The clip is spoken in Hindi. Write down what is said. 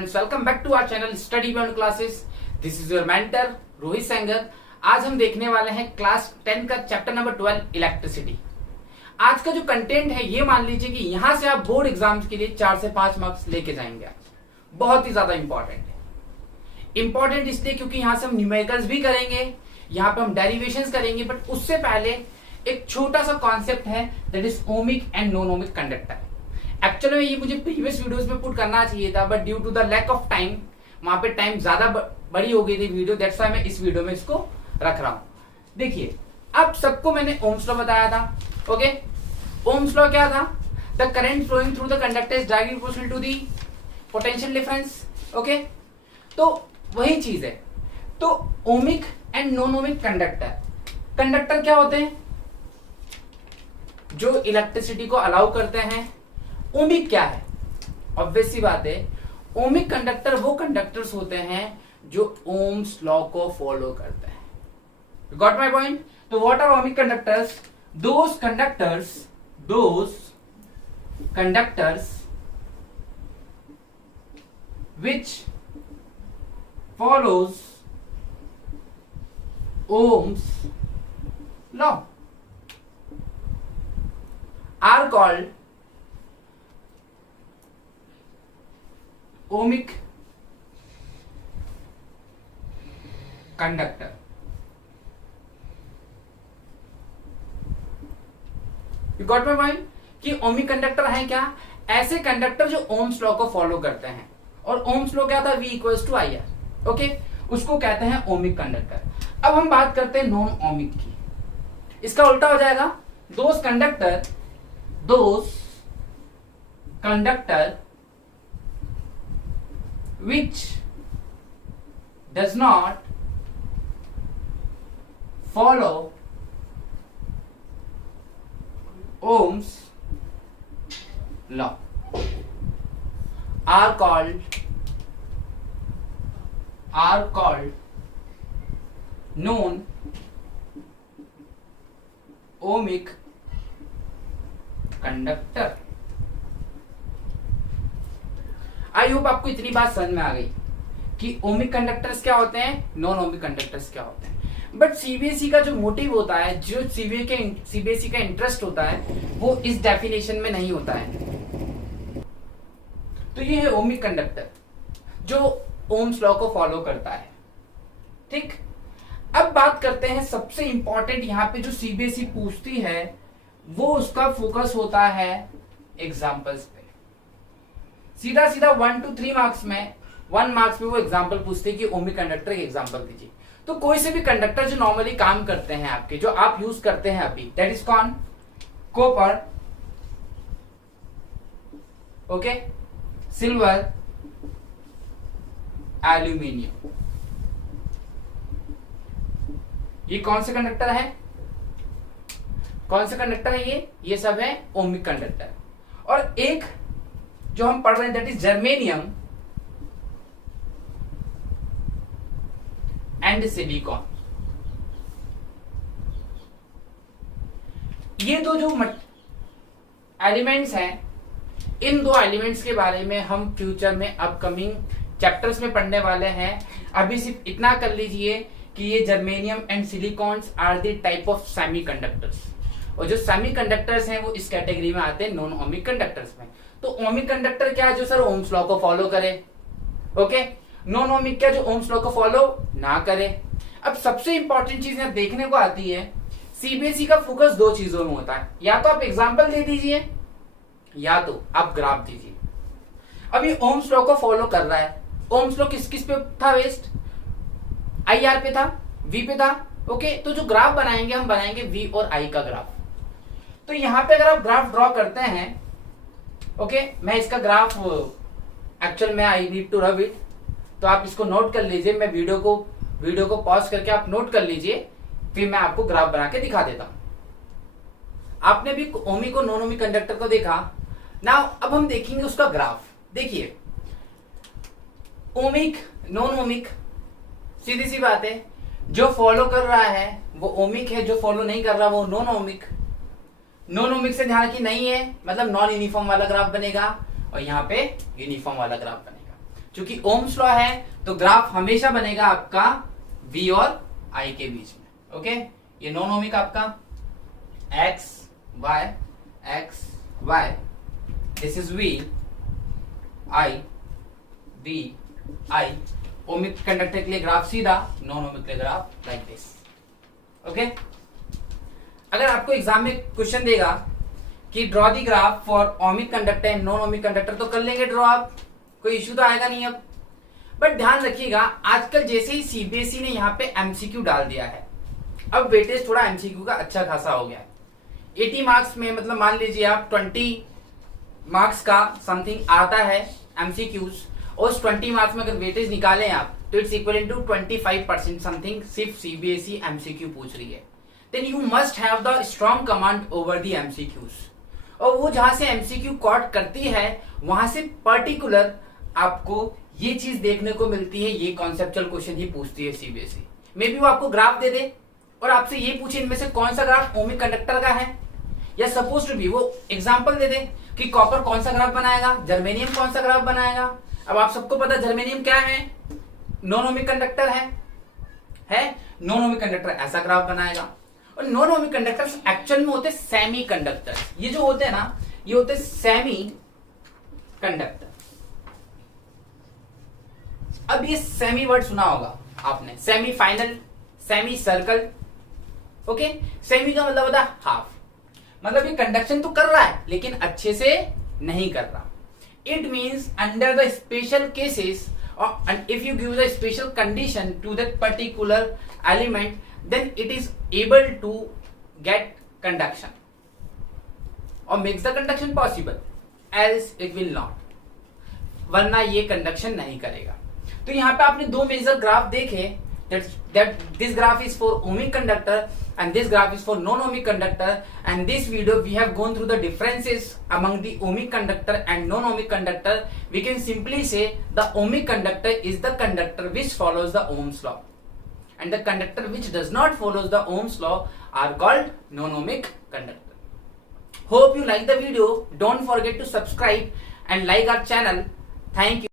Friends, welcome back to our channel study beyond classes. This is your mentor Rohit Sengar. आज हम देखने वाले हैं क्लास 10 का चैप्टर नंबर 12 इलेक्ट्रिसिटी। आज का जो कंटेंट है ये मान लीजिए कि यहां से आप बोर्ड एग्जाम्स के लिए 4 से 5 मार्क्स लेके जाएंगे। बहुत ही ज्यादा इंपॉर्टेंट है। इंपॉर्टेंट इसलिए क्योंकि यहां से हम न्यूमेरिकल्स भी करेंगे, यहाँ पे हम डेरिवेशंस करेंगे, बट उससे पहले एक छोटा सा कॉन्सेप्ट है that is ohmic and non ohmic conductor. Actually में ये मुझे प्रीवियस वीडियोस में पुट करना चाहिए था, but due to the lack of time वहां पे टाइम ज्यादा बड़ी हो गई थी वीडियो, दैट्स व्हाई मैं इस वीडियो में इसको रख रहा हूं। देखिए, अब सबको मैंने ओम्स लॉ बताया था। ओके, ओम्स लॉ क्या था? The current flowing through the conductor is directly proportional to the potential difference. Okay, तो वही चीज है। तो ohmic and non ohmic conductor क्या होते हैं? जो इलेक्ट्रिसिटी को अलाउ करते हैं। ओमिक क्या है? ऑब्वियस सी बात है, ओमिक कंडक्टर वो कंडक्टर्स होते हैं जो ओम्स लॉ को फॉलो करते हैं। Got my point? तो what are ohmic conductors? Those conductors which follows Ohm's law are called ohmic conductor। You got my point? कि ओमिक कंडक्टर है क्या? ऐसे कंडक्टर जो ओम्स लॉ को फॉलो करते हैं। और ओम्स लॉ क्या था? V equals to I R. Okay, उसको कहते हैं ओमिक कंडक्टर। अब हम बात करते हैं नॉन ओमिक की। इसका उल्टा हो जाएगा, those conductor which does not follow Ohm's law are called known ohmic conductor. I hope आपको इतनी बात समझ में आ गई कि ओमिक कंडक्टर्स क्या होते हैं, नॉन ओमिक कंडक्टर्स क्या होते हैं। बट सीबीएसई का जो मोटिव होता है, जो सीबीएसई का इंटरेस्ट होता है, वो इस डेफिनेशन में नहीं होता है। तो ये है ओमिक कंडक्टर जो ओम्स लॉ को फॉलो करता है। ठीक, अब बात करते हैं सबसे इंपॉर्टेंट यहाँ पे जो सीबीएसई पूछती है, वो उसका फोकस होता है एग्जांपल्स पे। सीधा 1 to 3 मार्क्स में 1 मार्क्स में वो एग्जांपल पूछते हैं कि ओमिक कंडक्टर के एग्जांपल दीजिए। तो कोई से भी कंडक्टर जो नॉर्मली काम करते हैं आपके, जो आप यूज करते हैं अभी, दैट इज कौन? Copper, okay, silver, aluminium. ये कौन से कंडक्टर है? कौन से कंडक्टर है ये सब है ओमिक कंडक्टर। और एक जो हम पढ़ रहे हैं that is germanium and silicon. ये दो जो एलिमेंट्स हैं, इन दो एलिमेंट्स के बारे में हम फ्यूचर में अपकमिंग चैप्टर्स में पढ़ने वाले हैं। अभी सिर्फ इतना कर लीजिए कि ये germanium and silicons are the type of semiconductors, और जो सेमीकंडक्टर्स हैं वो इस कैटेगरी में आते हैं नॉन ओमिक कंडक्टर्स में। तो ओमिक कंडक्टर क्या है? जो सर ओम्स लॉ को फॉलो करे। ओके, नॉन ओमिक क्या? जो ओम्स लॉ को फॉलो ना करे। अब सबसे इंपॉर्टेंट चीज यहां देखने को आती है, सीबीएसई का फोकस दो चीजों में होता है, या तो आप एग्जाम्पल दे दीजिए या तो आप ग्राफ दीजिए। अब ये ओम्स लॉ को फॉलो कर रहा है। ओम्स लॉ किस किस पे था बेस्ड? आई आर पे था, वी पे था। ओके, तो जो ग्राफ बनाएंगे हम बनाएंगे वी और आई का ग्राफ। तो यहां पे अगर आप ग्राफ ड्रॉ करते हैं, ओके, मैं इसका ग्राफ एक्चुअल में I need to rub it, तो आप इसको नोट कर लीजिए। मैं वीडियो को पॉज करके आप नोट कर लीजिए, फिर मैं आपको ग्राफ बना के दिखा देता हूं। आपने भी ओमिक और नॉन ओमिक कंडक्टर को देखा ना। अब हम देखेंगे उसका ग्राफ। देखिए, ओमिक नॉन ओमिक, सीधी सी बात है, जो फॉलो कर रहा है वो ओमिक है, जो फॉलो नहीं कर रहा वो नॉन ओमिक। नॉन ओमिक से ध्यान की नहीं है, मतलब नॉन यूनिफॉर्म वाला ग्राफ बनेगा, और यहाँ पे यूनिफॉर्म वाला ग्राफ बनेगा। चूंकि ओम्स लॉ है तो ग्राफ हमेशा बनेगा आपका V और I के बीच में। ओके, ये नॉन ओमिक आपका x y, this is V I, ohmic conductor के लिए ग्राफ सीधा, नॉन ओमिक के लिए ग्राफ लाइक दिस। ओके, अगर आपको एग्जाम में क्वेश्चन देगा कि draw the graph for ohmic conductor and non ohmic conductor, तो कर लेंगे ड्रॉ, आप कोई इश्यू तो आएगा नहीं अब। बट ध्यान रखिएगा, आजकल जैसे ही सीबीएसई ने यहाँ पे एमसीक्यू डाल दिया है, अब वेटेज थोड़ा एमसीक्यू का अच्छा खासा हो गया है। 80 मार्क्स में मतलब मान लीजिए आप 20 मार्क्स का समथिंग आता है एमसीक्यूज, और उस 20 मार्क्स में अगर वेटेज निकालें आप तो इट्स इक्वल टू 25% समथिंग सिर्फ सीबीएसई एमसीक्यू पूछ रही है। Then you must have the strong command over the MCQs, और वो जहां से एमसीक्यू कॉट करती है वहां से पर्टिकुलर आपको ये चीज देखने को मिलती है, ये कॉन्सेप्चुअल क्वेश्चन ही पूछती है सीबीएसई। मे बी वो आपको ग्राफ दे दे और आपसे ये पूछे इनमें से कौन सा ग्राफ ओमिक कंडक्टर का है, या सपोज टू बी वो एग्जांपल दे दे कि कॉपर कौन सा ग्राफ बनाएगा, जर्मेनियम कौन सा ग्राफ बनाएगा। अब आप सबको पता जर्मेनियम क्या है, नॉन ओमिक कंडक्टर है नॉन ओमिक कंडक्टर ऐसा ग्राफ बनाएगा। और नॉन ओमिक कंडक्टर्स एक्चुअल में होते सेमी कंडक्टर्स, ये जो होते हैं ना ये होते सेमी कंडक्टर। अब ये सेमी वर्ड सुना होगा आपने, semi final, semi circle. Okay, semi का मतलब होता है हाफ, मतलब ये कंडक्शन तो कर रहा है लेकिन अच्छे से नहीं कर रहा। It means under the special cases और if you give the special condition to that particular element, then it is able to get conduction or makes the conduction possible, else it will not, वरना ये कंडक्शन नहीं करेगा। तो यहाँ पे आपने दो मेजर ग्राफ देखे, that this graph is for ohmic conductor and this graph is for non-ohmic conductor, and this video we have gone through the differences among the ohmic conductor and non-ohmic conductor. We can simply say the ohmic conductor is the conductor which follows the Ohm's law, and the conductor which does not follow the Ohm's law are called non-ohmic conductor. Hope you like the video. Don't forget to subscribe and like our channel. Thank you.